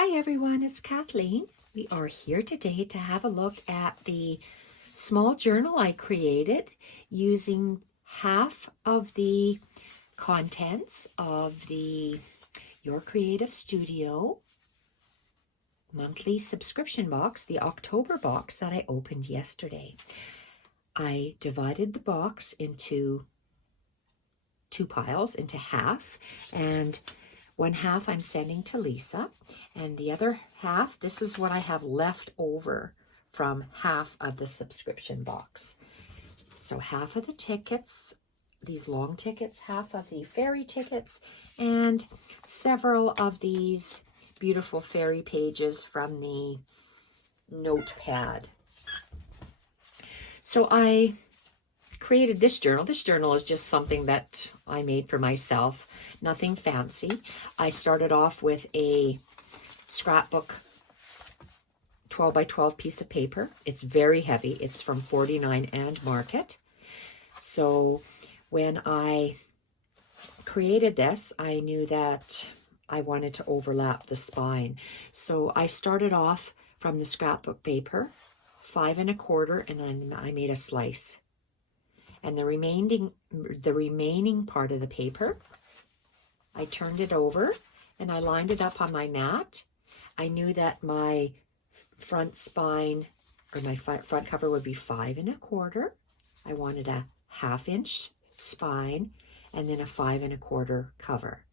Hi everyone, it's Kathleen. We are here today to have a look at the small journal I created using half of the contents of the Your Creative Studio monthly subscription box, the October box that I opened yesterday. I divided the box into two piles, into half, and one half I'm sending to Lisa, and the other half, this is what I have left over from half of the subscription box. So half of the tickets, these long tickets, half of the fairy tickets, and several of these beautiful fairy pages from the notepad. So I created this journal. This journal is just something that I made for myself, nothing fancy. I started off with a scrapbook 12 by 12 piece of paper. It's very heavy. It's from 49 and Market. So when I created this, I knew that I wanted to overlap the spine. So I started off from the scrapbook paper, 5 1/4, and then I made a slice. And the remaining part of the paper, I turned it over and I lined it up on my mat. I knew that my front spine, or my front cover, would be 5 1/4. I wanted a 1/2 inch spine and then a 5 1/4 cover.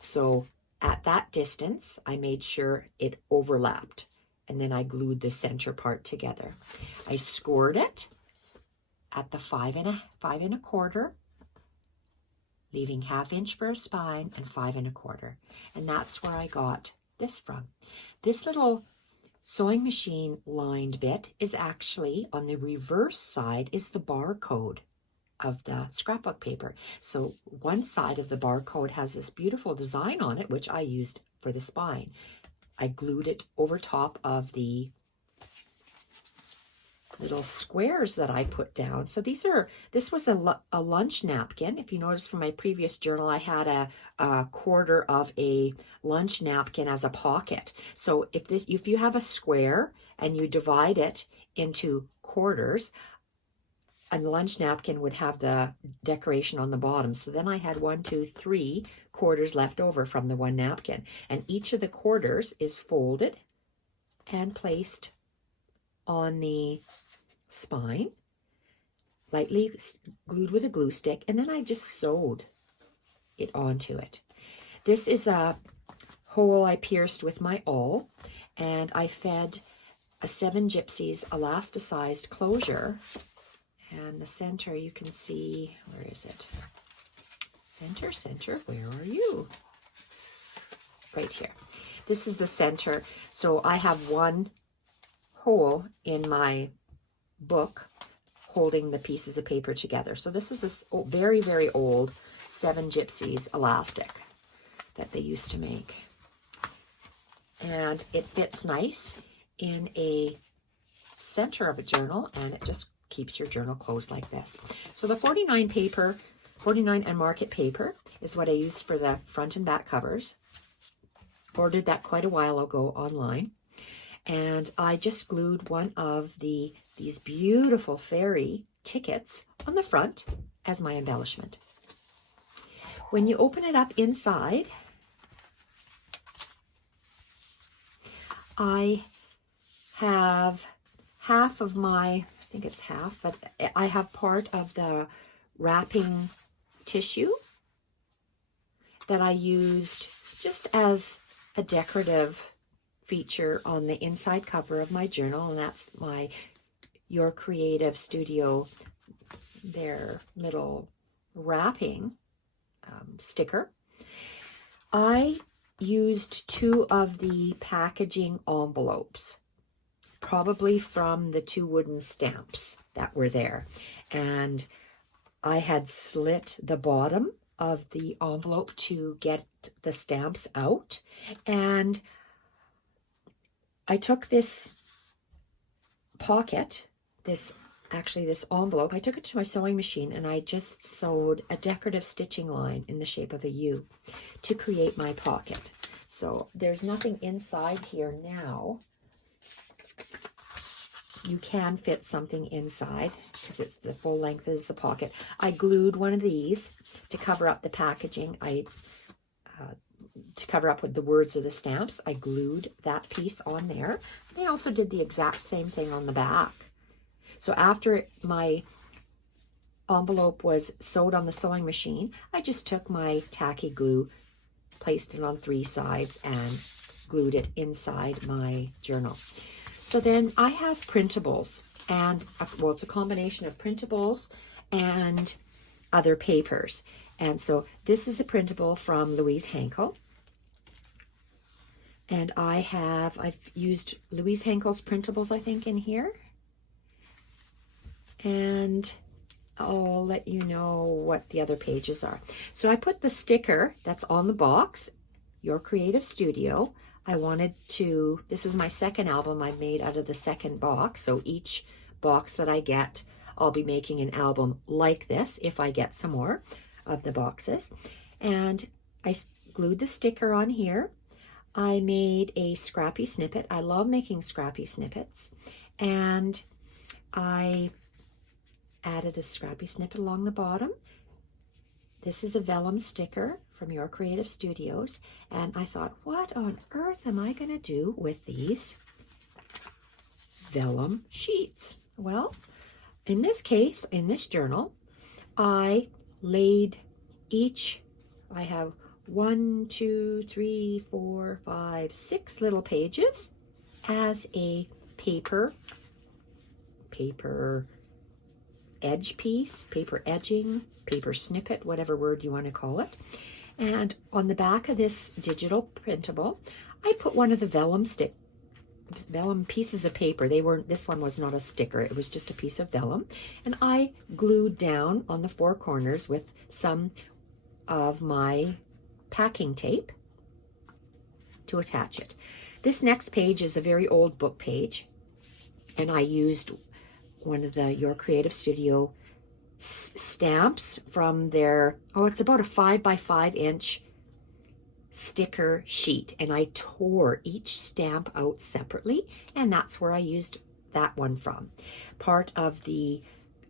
So at that distance, I made sure it overlapped, and then I glued the center part together. I scored it at the 5 1/4, leaving 1/2 inch for a spine and 5 1/4. And that's where I got this from. This little sewing machine lined bit is actually on the reverse side, is the barcode of the scrapbook paper. So one side of the barcode has this beautiful design on it, which I used for the spine. I glued it over top of the little squares that I put down. So this was a lunch napkin. If you notice from my previous journal, I had a quarter of a lunch napkin as a pocket. So if you have a square and you divide it into quarters, a lunch napkin would have the decoration on the bottom. So then I had 1, 2, 3 quarters left over from the one napkin. And each of the quarters is folded and placed on the spine, lightly glued with a glue stick, and then I just sewed it onto it. This is a hole I pierced with my awl, and I fed a 7 Gypsies elasticized closure, and the center, you can see, where is it? Center, where are you? Right here. This is the center. So I have one hole in my book holding the pieces of paper together. So this is a very, very old 7 Gypsies elastic that they used to make. And it fits nice in a center of a journal, and it just keeps your journal closed like this. So the 49 and Market paper is what I used for the front and back covers. Ordered that quite a while ago online. And I just glued one of these beautiful fairy tickets on the front as my embellishment. When you open it up inside, I have half of my, I think it's half, but I have part of the wrapping tissue that I used just as a decorative feature on the inside cover of my journal, and that's my Your Creative Studio, their little wrapping sticker. I used 2 of the packaging envelopes, probably from the 2 wooden stamps that were there, and I had slit the bottom of the envelope to get the stamps out, and I took this pocket, this envelope, I took it to my sewing machine, and I just sewed a decorative stitching line in the shape of a U to create my pocket. So there's nothing inside here now. You can fit something inside because it's the full length is the pocket. I glued one of these to cover up the packaging. To cover up with the words of the stamps, I glued that piece on there. And I also did the exact same thing on the back. So after my envelope was sewed on the sewing machine, I just took my tacky glue, placed it on 3 sides, and glued it inside my journal. So then I have printables, and well, it's a combination of printables and other papers. And so this is a printable from Louise Henkel. And I've used Louise Henkel's printables, I think, in here. And I'll let you know what the other pages are. So I put the sticker that's on the box, Your Creative Studio. I wanted to, this is my second album I made out of the second box. So each box that I get, I'll be making an album like this if I get some more of the boxes. And I glued the sticker on here. I made a scrappy snippet. I love making scrappy snippets. And I added a scrappy snippet along the bottom. This is a vellum sticker from Your Creative Studios, and I thought, what on earth am I going to do with these vellum sheets? Well, in this case, in this journal, I laid each, I have 1, 2, 3, 4, 5, 6 little pages as a paper edge piece, paper edging, paper snippet, whatever word you want to call it. And on the back of this digital printable, I put one of the vellum pieces of paper. This one was not a sticker, it was just a piece of vellum. And I glued down on the 4 corners with some of my packing tape to attach it. This next page is a very old book page, and I used one of the Your Creative Studio stamps from their, it's about a 5 by 5 inch sticker sheet, and I tore each stamp out separately, and that's where I used that one from. Part of the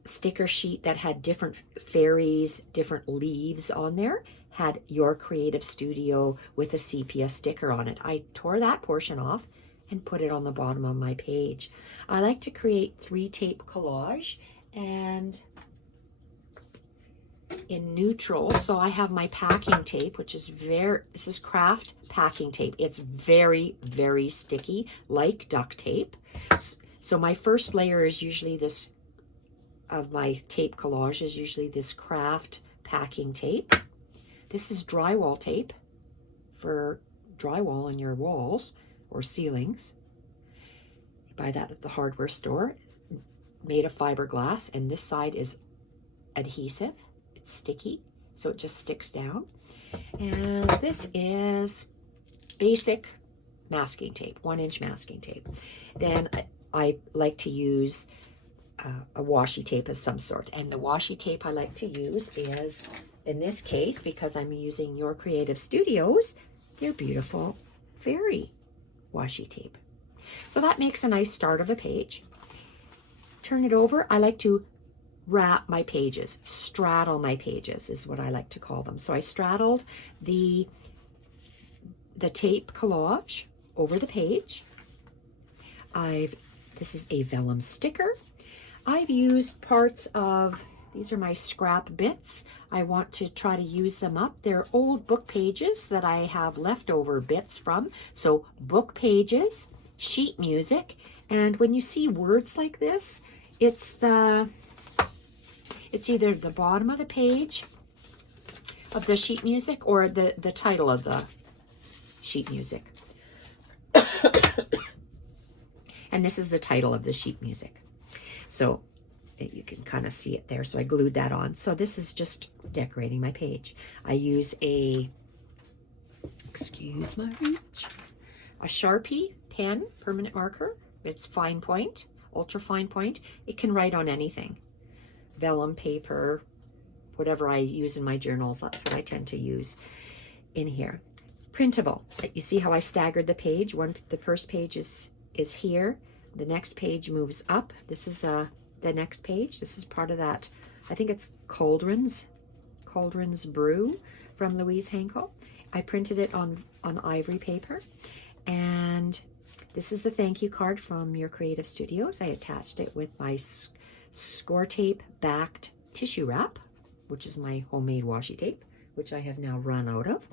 sticker sheet that had different fairies, different leaves on there, had Your Creative Studio with a sepia sticker on it. I tore that portion off and put it on the bottom of my page. I like to create 3 tape collage, and in neutral, so I have my packing tape, which is this is craft packing tape. It's very, very sticky, like duct tape. So my first layer is usually this, of my tape collage is usually this craft packing tape. This is drywall tape for drywall in your walls or ceilings. You buy that at the hardware store, made of fiberglass, and this side is adhesive. It's sticky, so it just sticks down. And this is basic masking tape, 1-inch masking tape. Then I like to use a washi tape of some sort, and the washi tape I like to use is, in this case, because I'm using Your Creative Studios, their beautiful fairy washi tape. So that makes a nice start of a page. Turn it over. I like to wrap my pages, straddle my pages is what I like to call them. So I straddled the tape collage over the page. This is a vellum sticker. I've used parts of, these are my scrap bits. I want to try to use them up. They're old book pages that I have leftover bits from. So book pages, sheet music, and when you see words like this, it's either the bottom of the page of the sheet music or the title of the sheet music. And this is the title of the sheet music. So you can kind of see it there. So I glued that on. So this is just decorating my page. I use excuse my reach, a Sharpie pen, permanent marker. It's fine point, ultra fine point. It can write on anything. Vellum paper, whatever I use in my journals, that's what I tend to use in here. printable. You see how I staggered the page? The first page is here. The next page moves up. This is the next page. This is part of that. I think it's Cauldron's Brew from Louise Henkel. I printed it on ivory paper, and this is the thank you card from Your Creative Studios. I attached it with my score tape backed tissue wrap, which is my homemade washi tape, which I have now run out of.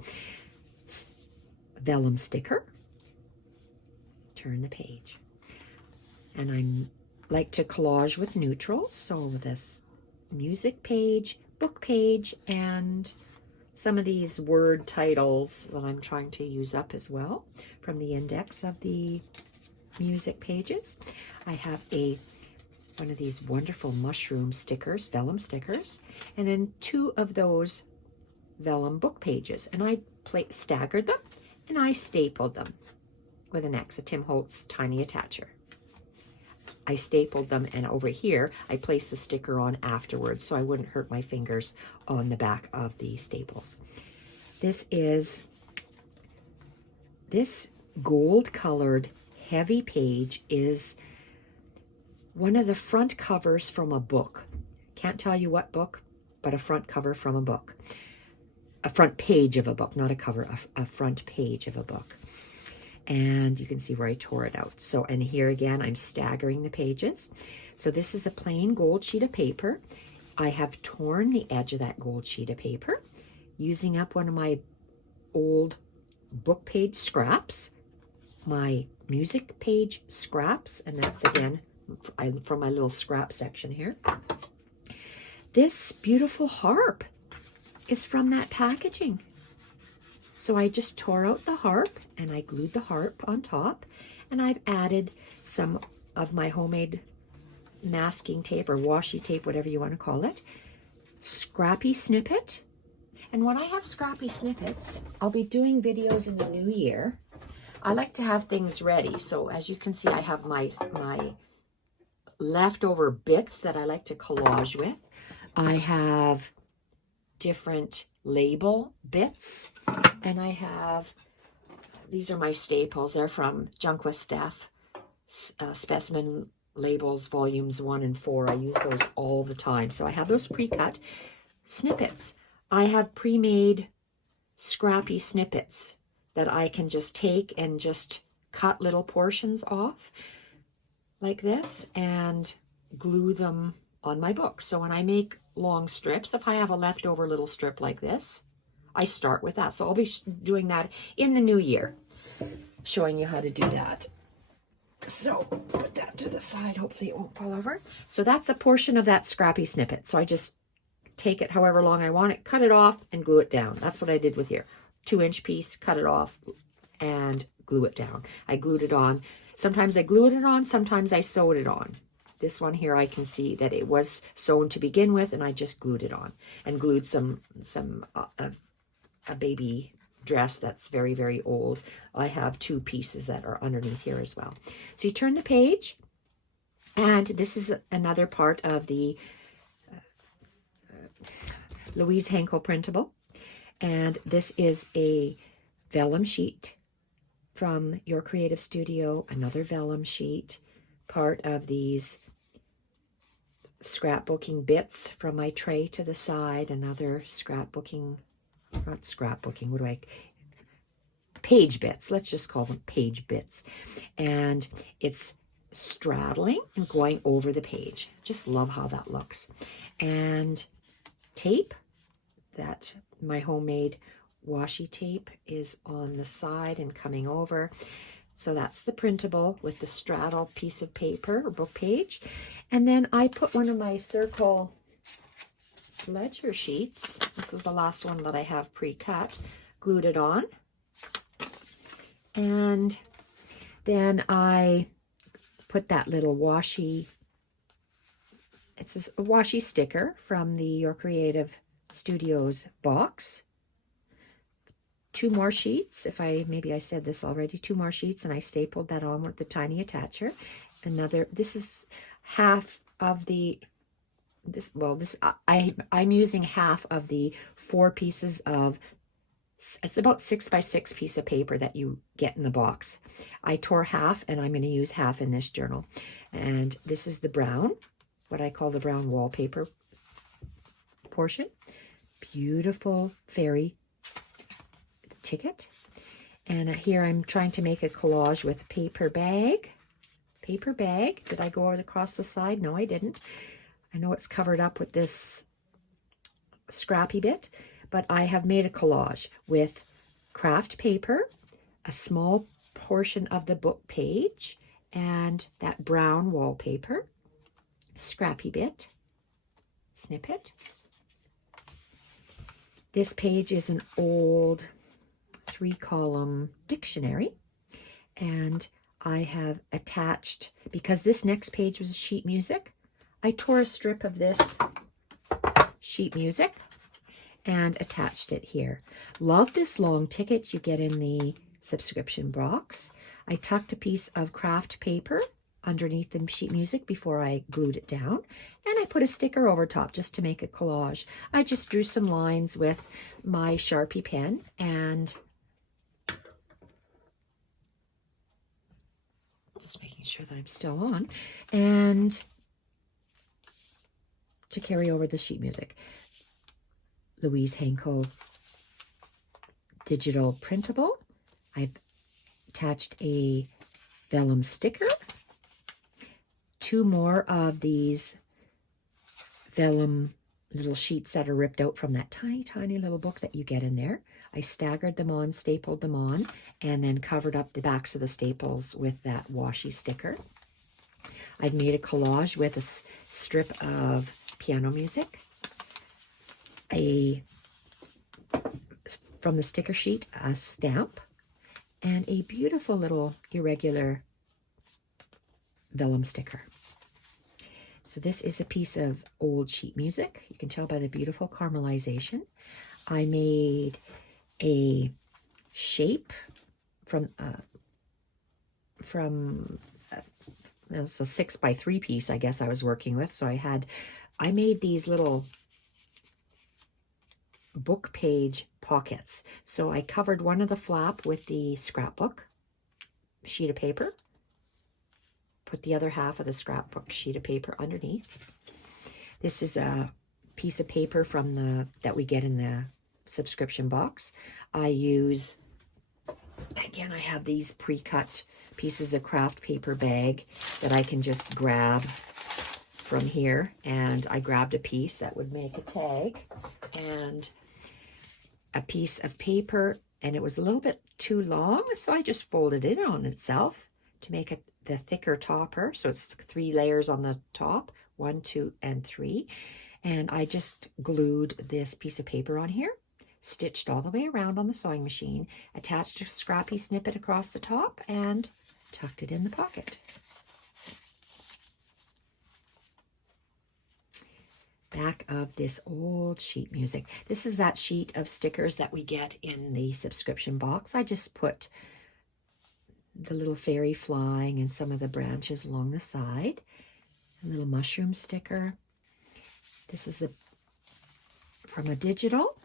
Vellum sticker. Turn the page. And I like to collage with neutrals, so this music page, book page, and some of these word titles that I'm trying to use up as well from the index of the music pages. I have one of these wonderful mushroom stickers, vellum stickers, and then 2 of those vellum book pages. And I staggered them, and I stapled them with an X, a Tim Holtz tiny attacher. I stapled them, and over here I placed the sticker on afterwards so I wouldn't hurt my fingers on the back of the staples. This gold colored heavy page is one of the front covers from a book. Can't tell you what book, but a front cover from a book. A front page of a book, not a cover, a front page of a book. And you can see where I tore it out. So, and here again, I'm staggering the pages. So this is a plain gold sheet of paper. I have torn the edge of that gold sheet of paper using up one of my old book page scraps, my music page scraps, and that's again from my little scrap section here. This beautiful harp is from that packaging. So I just tore out the harp and I glued the harp on top, and I've added some of my homemade masking tape or washi tape, whatever you want to call it, scrappy snippet. And when I have scrappy snippets, I'll be doing videos in the new year. I like to have things ready. So as you can see, I have my leftover bits that I like to collage with. I have different label bits, and I have, these are my staples. They're from Junk with Steph, Specimen Labels Volumes 1 and 4. I use those all the time. So I have those pre-cut snippets. I have pre-made scrappy snippets that I can just take and just cut little portions off like this and glue them on my book. So when I make long strips, if I have a leftover little strip like this, I start with that. So I'll be doing that in the new year, showing you how to do that. So put that to the side. Hopefully it won't fall over. So that's a portion of that scrappy snippet. So I just take it however long I want it, cut it off, and glue it down. That's what I did with here. 2-inch piece, cut it off, and glue it down. I glued it on. Sometimes I glued it on, sometimes I sewed it on. This one here, I can see that it was sewn to begin with, and I just glued it on and glued a baby dress that's very, very old. I have 2 pieces that are underneath here as well. So you turn the page, and this is another part of the Louise Henkel printable, and this is a vellum sheet from Your Creative Studio, another vellum sheet, part of these scrapbooking bits from my tray to the side, another scrapbooking, not scrapbooking, page bits, let's just call them page bits. And it's straddling and going over the page. Just love how that looks. And tape, that my homemade washi tape is on the side and coming over. So that's the printable with the straddle piece of paper or book page. And then I put one of my circle ledger sheets. This is the last one that I have pre-cut. Glued it on. And then I put that little washi, it's a washi sticker from the Your Creative Studios box. 2 more sheets, maybe I said this already, 2 more sheets, and I stapled that on with the tiny attacher. This is half of I'm using half of the 4 pieces of It's about 6 by 6 piece of paper that you get in the box. I tore half, and I'm going to use half in this journal. And this is the brown, what I call the brown wallpaper portion. Beautiful fairy ticket. And here I'm trying to make a collage with a paper bag. Paper bag. Did I go across the side? No, I didn't. I know it's covered up with this scrappy bit, but I have made a collage with craft paper, a small portion of the book page, and that brown wallpaper, scrappy bit, snippet. This page is an old 3-column dictionary, and I have attached, because this next page was sheet music, I tore a strip of this sheet music and attached it here. Love this long ticket you get in the subscription box. I tucked a piece of craft paper underneath the sheet music before I glued it down, and I put a sticker over top just to make a collage. I just drew some lines with my Sharpie pen, and just making sure that I'm still on, and to carry over the sheet music. Louise Henkel digital printable. I've attached a vellum sticker, 2 more of these vellum little sheets that are ripped out from that tiny, tiny little book that you get in there. I staggered them on, stapled them on, and then covered up the backs of the staples with that washi sticker. I've made a collage with a strip of piano music, from the sticker sheet, a stamp, and a beautiful little irregular vellum sticker. So this is a piece of old sheet music. You can tell by the beautiful caramelization. I made a shape from it's a 6 by 3 piece, I guess I was working with. So I made these little book page pockets. So I covered one of the flap with the scrapbook sheet of paper, put the other half of the scrapbook sheet of paper underneath. This is a piece of paper from that we get in the subscription box. I use, again, I have these pre-cut pieces of craft paper bag that I can just grab from here, and I grabbed a piece that would make a tag and a piece of paper, and it was a little bit too long, so I just folded it on itself to make it the thicker topper. So it's 3 layers on the top, 1, 2, and 3, and I just glued this piece of paper on here, stitched all the way around on the sewing machine, attached a scrappy snippet across the top, and tucked it in the pocket. Back of this old sheet music. This is that sheet of stickers that we get in the subscription box. I just put the little fairy flying and some of the branches along the side. A little mushroom sticker. This is from a digital.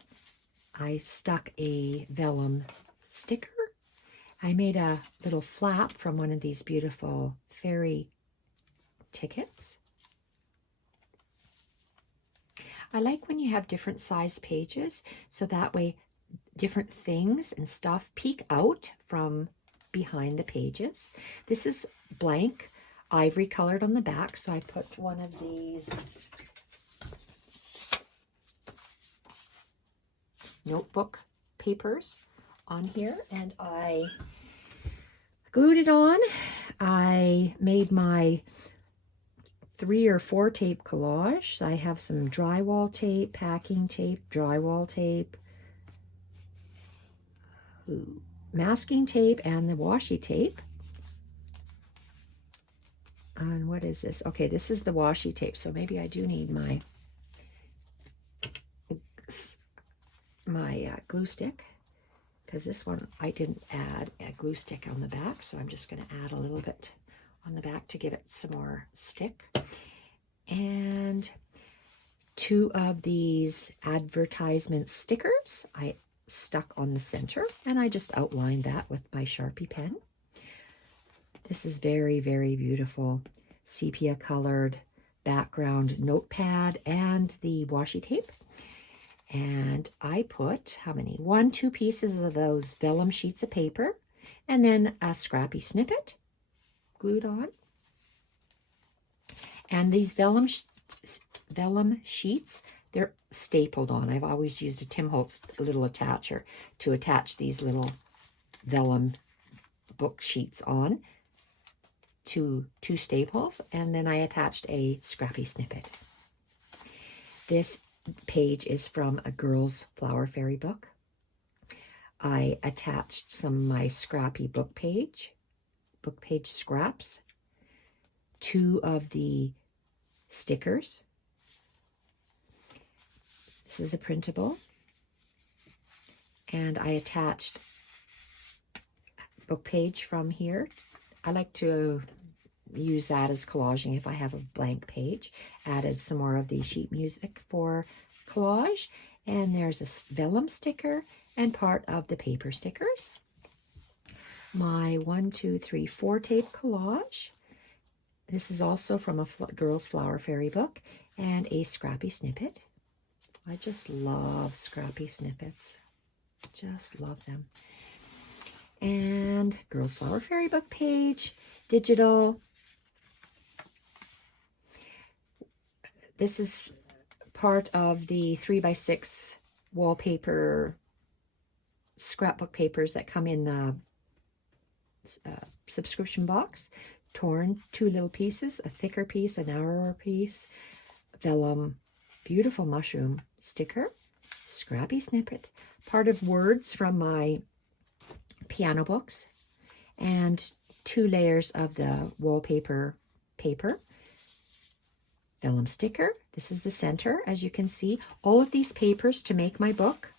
I stuck a vellum sticker. I made a little flap from one of these beautiful fairy tickets. I like when you have different size pages, so that way different things and stuff peek out from behind the pages. This is blank, ivory colored on the back, so I put one of these notebook papers on here, and I glued it on. I made my 3 or 4 tape collage. I have some drywall tape, packing tape, drywall tape, masking tape, and the washi tape. And what is this? Okay, this is the washi tape, so maybe I do need my glue stick, because this one I didn't add a glue stick on the back, so I'm just going to add a little bit on the back to give it some more stick. And 2 of these advertisement stickers. I stuck on the center, and I just outlined that with my Sharpie pen. This is very, very beautiful sepia colored background notepad and the washi tape. And I put, how many? 2 pieces of those vellum sheets of paper, and then a scrappy snippet glued on. And these vellum sheets, they're stapled on. I've always used a Tim Holtz little attacher to attach these little vellum book sheets on to 2 staples, and then I attached a scrappy snippet. This page is from a girl's flower fairy book. I attached some of my scrappy book page scraps, 2 of the stickers. This is a printable, and I attached book page from here. I like to use that as collaging if I have a blank page. Added some more of the sheet music for collage, and there's a vellum sticker and part of the paper stickers. My 1, 2, 3, 4 tape collage. This is also from a girl's flower fairy book, and a scrappy snippet. I just love scrappy snippets. Just love them. And girl's flower fairy book page, digital. This is part of the 3x6 wallpaper scrapbook papers that come in the subscription box. Torn 2 little pieces, a thicker piece, a narrower piece, vellum, beautiful mushroom sticker, scrappy snippet, part of words from my piano books, and 2 layers of the wallpaper paper, vellum sticker. This is the center, as you can see. All of these papers to make my book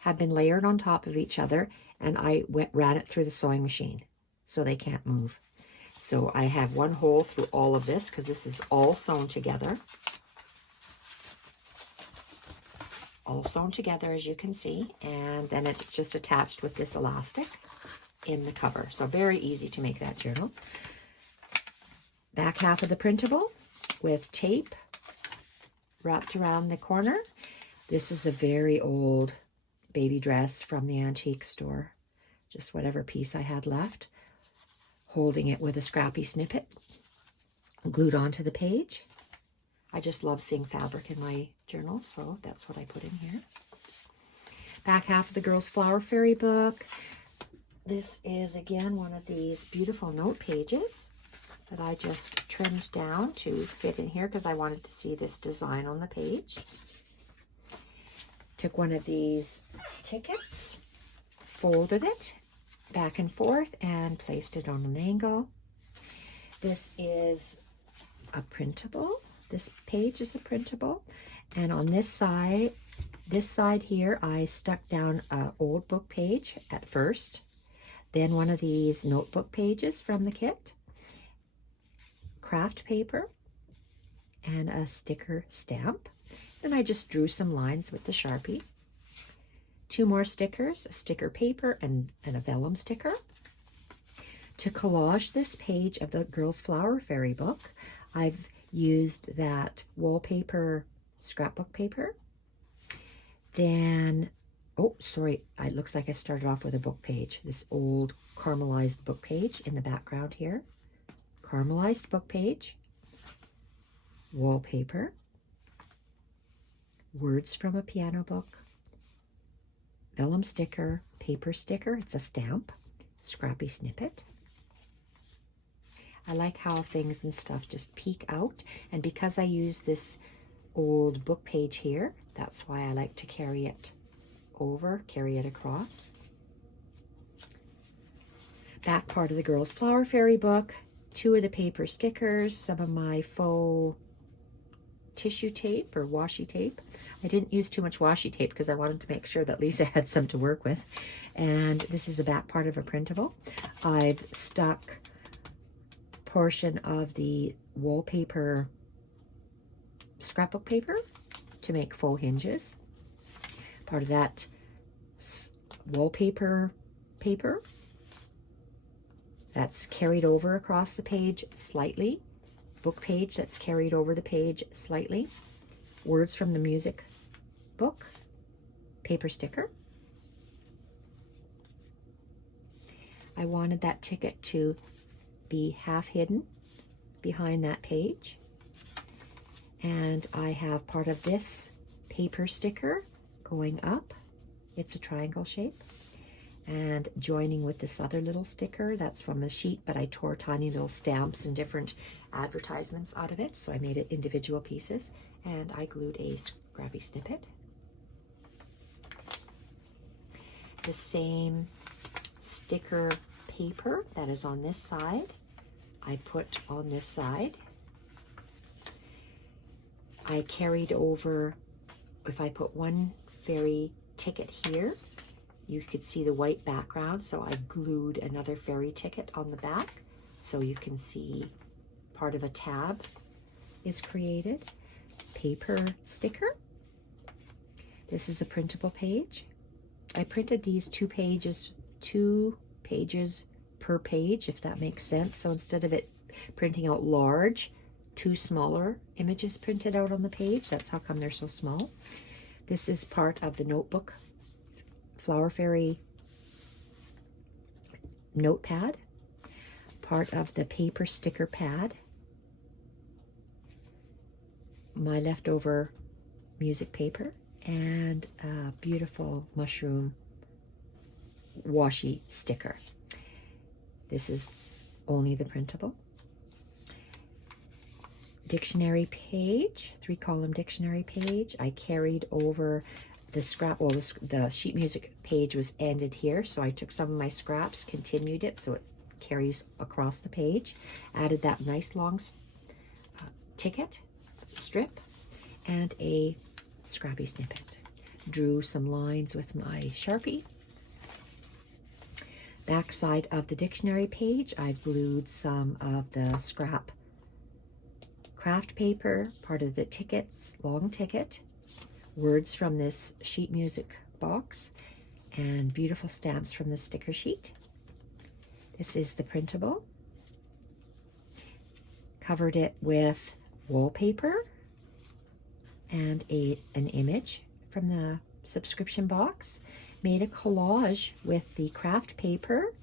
have been layered on top of each other, and I ran it through the sewing machine so they can't move. So I have 1 hole through all of this because this is all sewn together. All sewn together, as you can see, and then it's just attached with this elastic in the cover. So very easy to make that journal. Back half of the printable with tape wrapped around the corner. This is a very old baby dress from the antique store. Just whatever piece I had left. Holding it with a scrappy snippet glued onto the page. I just love seeing fabric in my journal, so that's what I put in here. Back half of the girl's flower fairy book. This is, again, one of these beautiful note pages that I just trimmed down to fit in here because I wanted to see this design on the page. Took one of these tickets, folded it back and forth, and placed it on an angle. This is a printable. This page is a printable, and on this side here, I stuck down an old book page at first, then one of these notebook pages from the kit, craft paper, and a sticker stamp. Then I just drew some lines with the Sharpie. 2 more stickers, a sticker paper and a vellum sticker. To collage this page of the Girls Flower Fairy book, I've used that wallpaper scrapbook paper. Then, oh, sorry, it looks like I started off with a book page. This old caramelized book page in the background here. Caramelized book page, wallpaper, words from a piano book, vellum sticker, paper sticker, it's a stamp, scrappy snippet. I like how things and stuff just peek out, and because I use this old book page here, that's why I like to carry it across. Back part of the Girls Flower Fairy book, 2 of the paper stickers, some of my faux tissue tape or washi tape. I didn't use too much washi tape because I wanted to make sure that Lisa had some to work with. And this is the back part of a printable. I've stuck portion of the wallpaper scrapbook paper to make faux hinges. Part of that wallpaper paper that's carried over across the page slightly. Book page that's carried over the page slightly. Words from the music book. Paper sticker. I wanted that ticket to be half hidden behind that page. And I have part of this paper sticker going up. It's a triangle shape. And joining with this other little sticker that's from the sheet, but I tore tiny little stamps and different advertisements out of it, so I made it individual pieces, and I glued a scrappy snippet. The same sticker paper that is on this side, I put on this side. I carried over, if I put one ferry ticket here, you could see the white background, so I glued another ferry ticket on the back so you can see part of a tab is created. Paper sticker. This is a printable page. I printed these two pages per page, if that makes sense. So instead of it printing out large, two smaller images printed out on the page. That's how come they're so small. This is part of the notebook Flower Fairy notepad, part of the paper sticker pad, my leftover music paper, and a beautiful mushroom washi sticker. This is only the printable. Dictionary page, 3-column dictionary page. I carried over the scrap, well, the sheet music page was ended here, so I took some of my scraps, continued it so it carries across the page, added that nice long ticket strip, and a scrappy snippet. Drew some lines with my Sharpie. Back side of the dictionary page, I glued some of the scrap craft paper, part of the tickets, long ticket, words from this sheet music box, and beautiful stamps from the sticker sheet. This is the printable. Covered it with wallpaper and an image from the subscription box. Made a collage with the craft paper.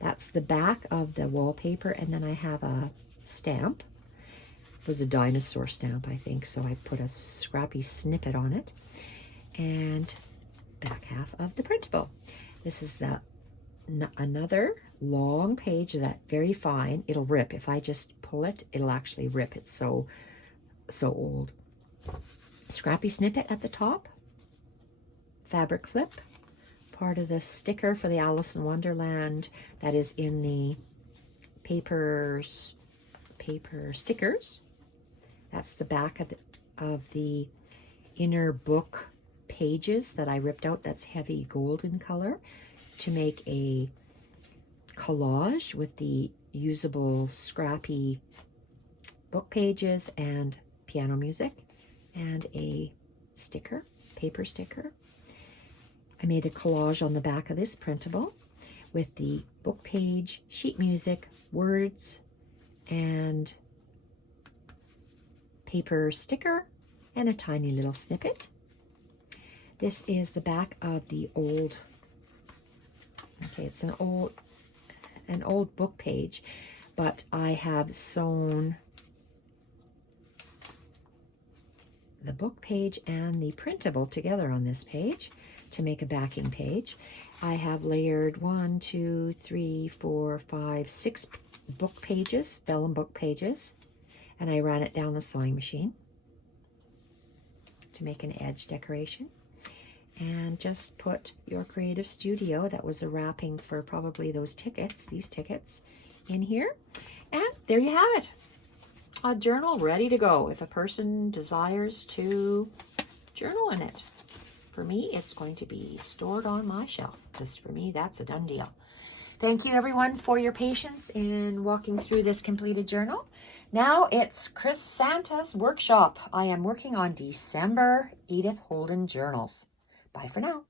That's the back of the wallpaper, and then I have a stamp. It was a dinosaur stamp, I think, so I put a scrappy snippet on it. And back half of the printable. This is another long page that very fine. It'll rip. If I just pull it, it'll actually rip. It's so old. Scrappy snippet at the top. Fabric flip. Part of the sticker for the Alice in Wonderland that is in the paper stickers. That's the back of the inner book pages that I ripped out. That's heavy golden color to make a collage with the usable scrappy book pages and piano music, and a sticker, paper sticker. I made a collage on the back of this printable with the book page, sheet music, words, and paper sticker, and a tiny little snippet. This is the back of the old, okay, it's an old book page, but I have sewn the book page and the printable together on this page to make a backing page. I have layered 1, 2, 3, 4, 5, 6 book pages, vellum book pages, and I ran it down the sewing machine to make an edge decoration. And just put Your Creative Studio, that was a wrapping for probably those tickets, these tickets, in here. And there you have it. A journal ready to go if a person desires to journal in it. For me, it's going to be stored on my shelf, because for me, that's a done deal. Thank you, everyone, for your patience in walking through this completed journal. Now it's Chris Santa's workshop. I am working on December Edith Holden journals. Bye for now.